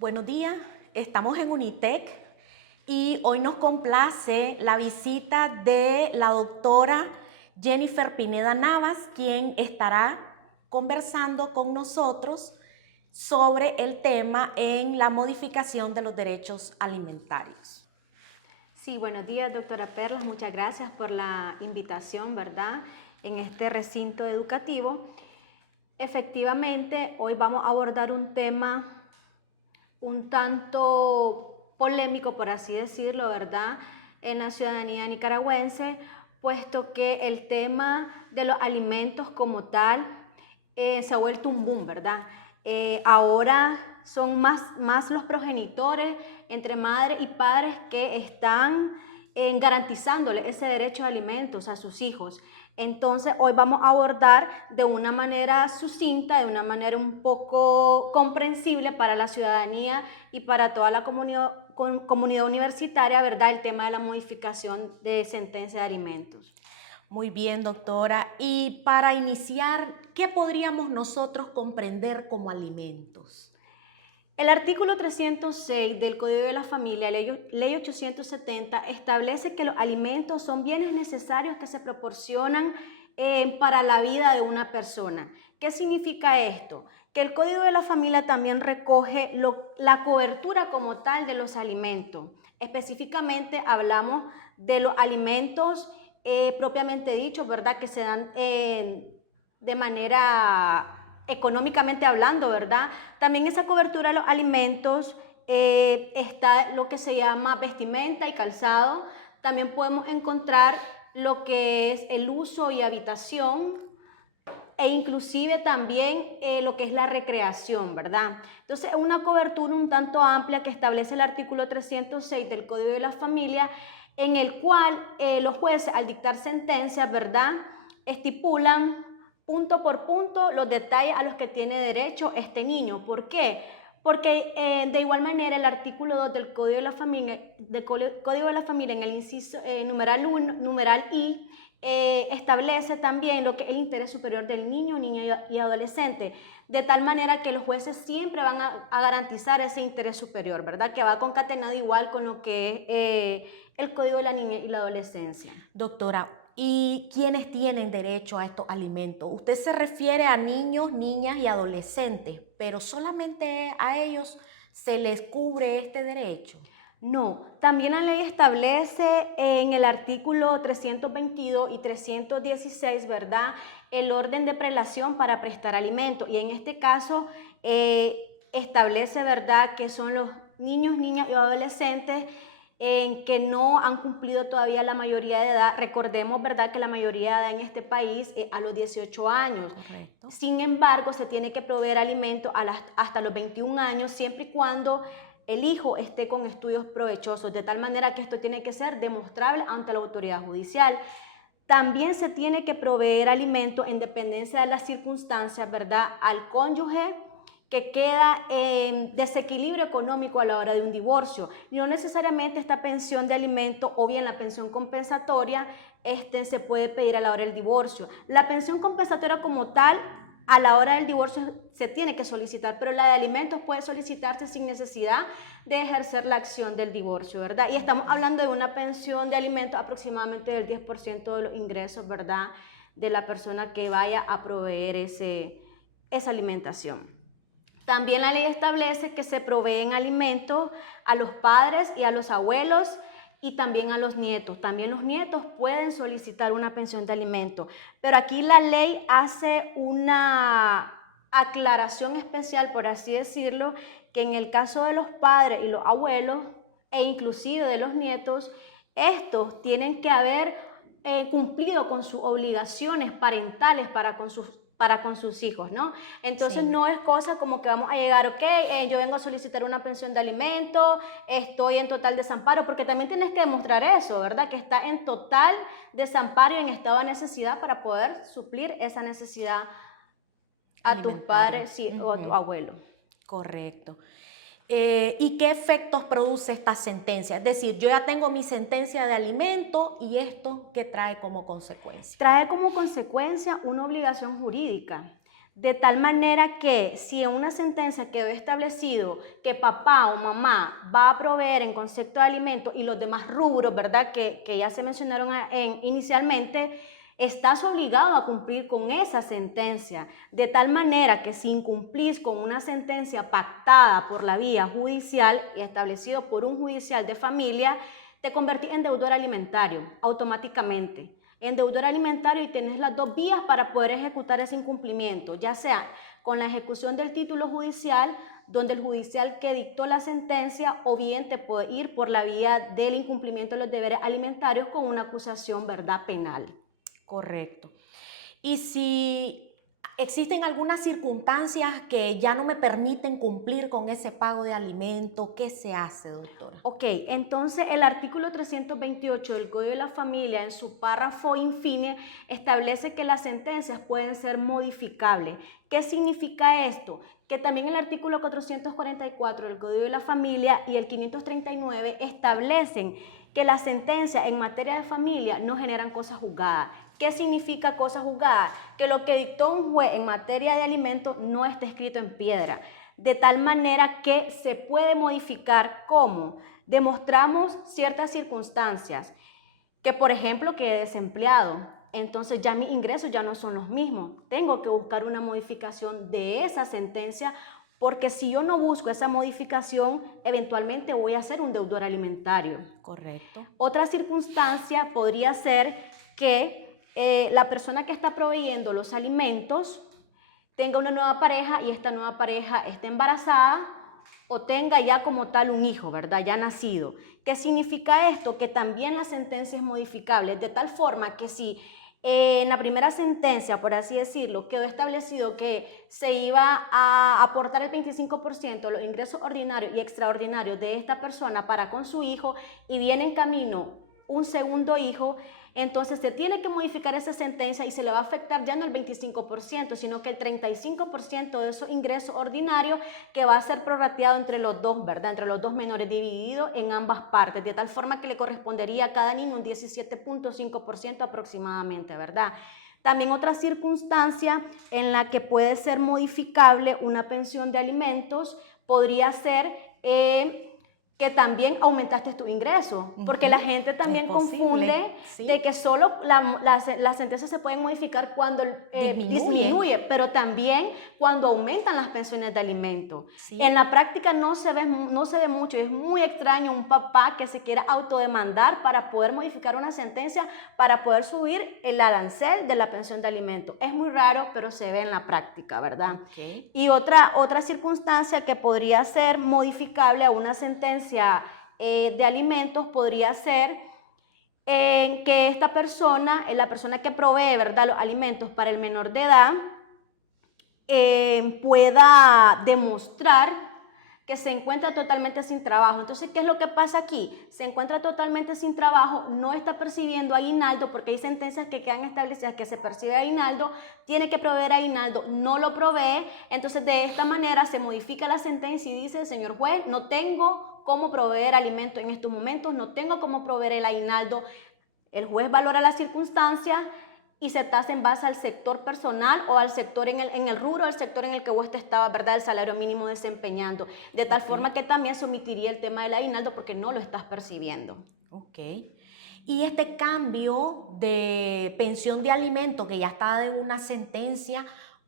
Buenos días, estamos en Unitec y hoy nos complace la visita de la doctora Jennifer Pineda Navas, quien estará conversando con nosotros sobre el tema en la modificación de los derechos alimentarios. Sí, buenos días, doctora Perlas. Muchas gracias por la invitación, ¿verdad?, en este recinto educativo. Efectivamente, hoy vamos a abordar un tema un tanto polémico, por así decirlo, ¿verdad?, en la ciudadanía nicaragüense, puesto que el tema de los alimentos como tal se ha vuelto un boom, ¿verdad? Ahora son más los progenitores entre madres y padres que están garantizándole ese derecho a alimentos a sus hijos. Entonces, hoy vamos a abordar de una manera sucinta, de una manera un poco comprensible para la ciudadanía y para toda la comunidad universitaria, ¿verdad?, el tema de la modificación de sentencia de alimentos. Muy bien, doctora. Y para iniciar, ¿qué podríamos nosotros comprender como alimentos? El artículo 306 del Código de la Familia, ley 870, establece que los alimentos son bienes necesarios que se proporcionan para la vida de una persona. ¿Qué significa esto? Que el Código de la Familia también recoge la cobertura como tal de los alimentos. Específicamente hablamos de los alimentos propiamente dichos, ¿verdad?, que se dan de manera económicamente hablando, ¿verdad? También esa cobertura de los alimentos está lo que se llama vestimenta y calzado. También podemos encontrar lo que es el uso y habitación e inclusive también lo que es la recreación, ¿verdad? Entonces, es una cobertura un tanto amplia que establece el artículo 306 del Código de la Familia, en el cual los jueces, al dictar sentencias, ¿verdad?, estipulan punto por punto los detalles a los que tiene derecho este niño. ¿Por qué? Porque de igual manera el artículo 2 del Código de la Familia, en el inciso numeral 1, numeral I, establece también lo que es el interés superior del niño, niña y adolescente, de tal manera que los jueces siempre van a garantizar ese interés superior, ¿verdad?, que va concatenado igual con lo que es el Código de la Niñez y la Adolescencia. Doctora, ¿y quiénes tienen derecho a estos alimentos? Usted se refiere a niños, niñas y adolescentes, pero solamente a ellos se les cubre este derecho. No, también la ley establece en el artículo 322 y 316, ¿verdad?, el orden de prelación para prestar alimento, y en este caso establece, ¿verdad?, que son los niños, niñas y adolescentes en que no han cumplido todavía la mayoría de edad. Recordemos, ¿verdad?, que la mayoría de edad en este país es a los 18 años. Correcto. Sin embargo, se tiene que proveer alimento hasta los 21 años, siempre y cuando el hijo esté con estudios provechosos, de tal manera que esto tiene que ser demostrable ante la autoridad judicial. También se tiene que proveer alimento en dependencia de las circunstancias, ¿verdad?, al cónyuge que queda en desequilibrio económico a la hora de un divorcio. No necesariamente esta pensión de alimento o bien la pensión compensatoria se puede pedir a la hora del divorcio. La pensión compensatoria como tal, a la hora del divorcio se tiene que solicitar, pero la de alimentos puede solicitarse sin necesidad de ejercer la acción del divorcio, ¿verdad? Y estamos hablando de una pensión de alimentos aproximadamente del 10% de los ingresos, ¿verdad?, de la persona que vaya a proveer esa alimentación. También la ley establece que se proveen alimentos a los padres y a los abuelos y también a los nietos. También los nietos pueden solicitar una pensión de alimentos, pero aquí la ley hace una aclaración especial, por así decirlo, que en el caso de los padres y los abuelos e inclusive de los nietos, estos tienen que haber cumplido con sus obligaciones parentales para con sus hijos, ¿no? Entonces Sí. no es cosa como que vamos a llegar, ok, yo vengo a solicitar una pensión de alimentos, estoy en total desamparo, porque también tienes que demostrar eso, ¿verdad?, que está en total desamparo y en estado de necesidad para poder suplir esa necesidad a tus Alimentaria. padres, sí, o a tu Ujú. abuelo. Correcto. ¿Y qué efectos produce esta sentencia? Es decir, yo ya tengo mi sentencia de alimento y esto, ¿qué trae como consecuencia? Trae como consecuencia una obligación jurídica, De tal manera que si en una sentencia quedó establecido que papá o mamá va a proveer en concepto de alimento y los demás rubros, ¿verdad? Que ya se mencionaron inicialmente, estás obligado a cumplir con esa sentencia. De tal manera que si incumplís con una sentencia pactada por la vía judicial y establecido por un judicial de familia, te convertís en deudor alimentario automáticamente. En deudor alimentario y tenés las dos vías para poder ejecutar ese incumplimiento, ya sea con la ejecución del título judicial, donde el judicial que dictó la sentencia, o bien te puede ir por la vía del incumplimiento de los deberes alimentarios con una acusación, ¿verdad?, penal. Correcto. Y si existen algunas circunstancias que ya no me permiten cumplir con ese pago de alimento, ¿qué se hace, doctora? Ok, entonces el artículo 328 del Código de la Familia, en su párrafo infine, establece que las sentencias pueden ser modificables. ¿Qué significa esto? Que también el artículo 444 del Código de la Familia y el 539 establecen que las sentencias en materia de familia no generan cosa juzgada. ¿Qué significa cosa juzgada? Que lo que dictó un juez en materia de alimentos no está escrito en piedra, de tal manera que se puede modificar. ¿Cómo? Demostramos ciertas circunstancias, que por ejemplo quedé desempleado, entonces ya mis ingresos ya no son los mismos, tengo que buscar una modificación de esa sentencia, porque si yo no busco esa modificación, eventualmente voy a ser un deudor alimentario. Correcto. Otra circunstancia podría ser que la persona que está proveyendo los alimentos tenga una nueva pareja y esta nueva pareja esté embarazada o tenga ya como tal un hijo, ¿verdad? Ya nacido. ¿Qué significa esto? Que también la sentencia es modificable, de tal forma que si en la primera sentencia, por así decirlo, quedó establecido que se iba a aportar el 25% de los ingresos ordinarios y extraordinarios de esta persona para con su hijo y viene en camino un segundo hijo, entonces se tiene que modificar esa sentencia y se le va a afectar ya no el 25%, sino que el 35% de esos ingresos ordinarios, que va a ser prorrateado entre los dos, ¿verdad? Entre los dos menores, dividido en ambas partes, de tal forma que le correspondería a cada niño un 17.5% aproximadamente, ¿verdad? También otra circunstancia en la que puede ser modificable una pensión de alimentos podría ser que también aumentaste tu ingreso, porque la gente también confunde ¿sí? De que solo las sentencias se pueden modificar cuando disminuye, pero también cuando aumentan las pensiones de alimento. Sí. En la práctica no se ve mucho, es muy extraño un papá que se quiera autodemandar para poder modificar una sentencia, para poder subir el arancel de la pensión de alimento. Es muy raro, pero se ve en la práctica, ¿verdad? Okay. Y otra circunstancia que podría ser modificable a una sentencia de alimentos podría ser que esta persona, la persona que provee, ¿verdad?, los alimentos para el menor de edad, pueda demostrar que se encuentra totalmente sin trabajo. Entonces, ¿qué es lo que pasa aquí? Se encuentra totalmente sin trabajo, no está percibiendo aguinaldo, porque hay sentencias que quedan establecidas que se percibe aguinaldo, tiene que proveer aguinaldo, no lo provee. Entonces, de esta manera se modifica la sentencia y dice, señor juez, no tengo cómo proveer alimento en estos momentos, no tengo cómo proveer el aguinaldo. El juez valora las circunstancias y se tasa en base al sector personal o al sector en el rubro, al sector en el que usted estaba, ¿verdad?, el salario mínimo desempeñando, de tal forma que también se omitiría el tema del aguinaldo porque no lo estás percibiendo. Ok. Y este cambio de pensión de alimento que ya está en una sentencia,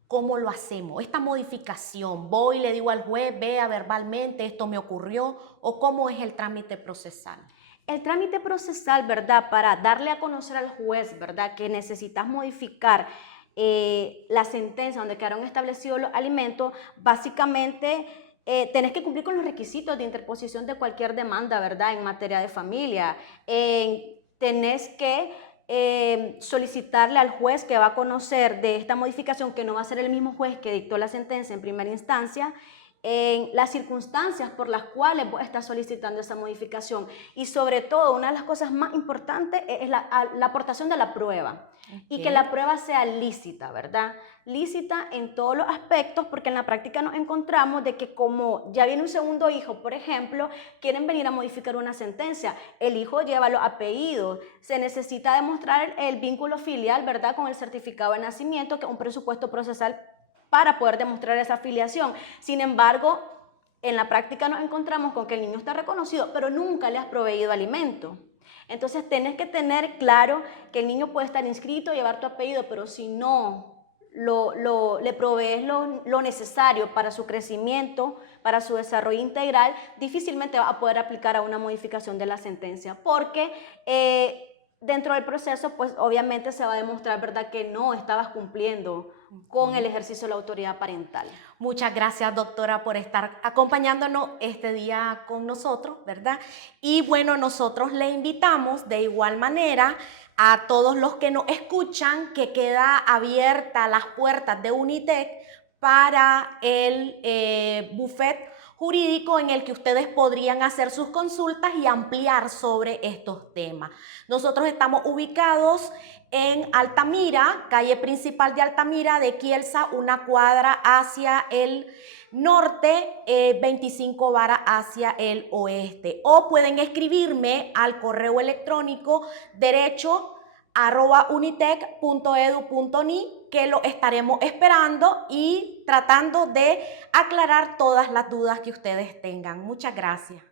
¿cómo lo hacemos? Esta modificación, voy y le digo al juez, vea verbalmente, esto me ocurrió, o cómo es el trámite procesal. El trámite procesal, ¿verdad?, para darle a conocer al juez, ¿verdad?, que necesitas modificar la sentencia donde quedaron establecidos los alimentos, básicamente tenés que cumplir con los requisitos de interposición de cualquier demanda, ¿verdad?, en materia de familia. Tenés que solicitarle al juez que va a conocer de esta modificación, que no va a ser el mismo juez que dictó la sentencia en primera instancia, en las circunstancias por las cuales vos estás solicitando esa modificación, y sobre todo una de las cosas más importantes es la aportación de la prueba. Okay. Y que la prueba sea lícita, ¿verdad? Lícita en todos los aspectos, porque en la práctica nos encontramos de que como ya viene un segundo hijo, por ejemplo, quieren venir a modificar una sentencia, el hijo lleva los apellidos, se necesita demostrar el vínculo filial, ¿verdad?, con el certificado de nacimiento, que es un presupuesto procesal para poder demostrar esa afiliación. Sin embargo, en la práctica nos encontramos con que el niño está reconocido, pero nunca le has proveído alimento. Entonces, tenés que tener claro que el niño puede estar inscrito, llevar tu apellido, pero si no le provees lo necesario para su crecimiento, para su desarrollo integral, difícilmente va a poder aplicar a una modificación de la sentencia, porque dentro del proceso, pues obviamente se va a demostrar, ¿verdad?, que no estabas cumpliendo con el ejercicio de la autoridad parental. Muchas gracias, doctora, por estar acompañándonos este día con nosotros, ¿verdad? Y bueno, nosotros le invitamos de igual manera a todos los que nos escuchan que queda abierta las puertas de Unitec para el buffet jurídico en el que ustedes podrían hacer sus consultas y ampliar sobre estos temas. Nosotros estamos ubicados en Altamira, calle principal de Altamira, de Kielsa, una cuadra hacia el norte, 25 varas hacia el oeste. O pueden escribirme al correo electrónico derecho@unitec.edu.ni, que lo estaremos esperando y tratando de aclarar todas las dudas que ustedes tengan. Muchas gracias.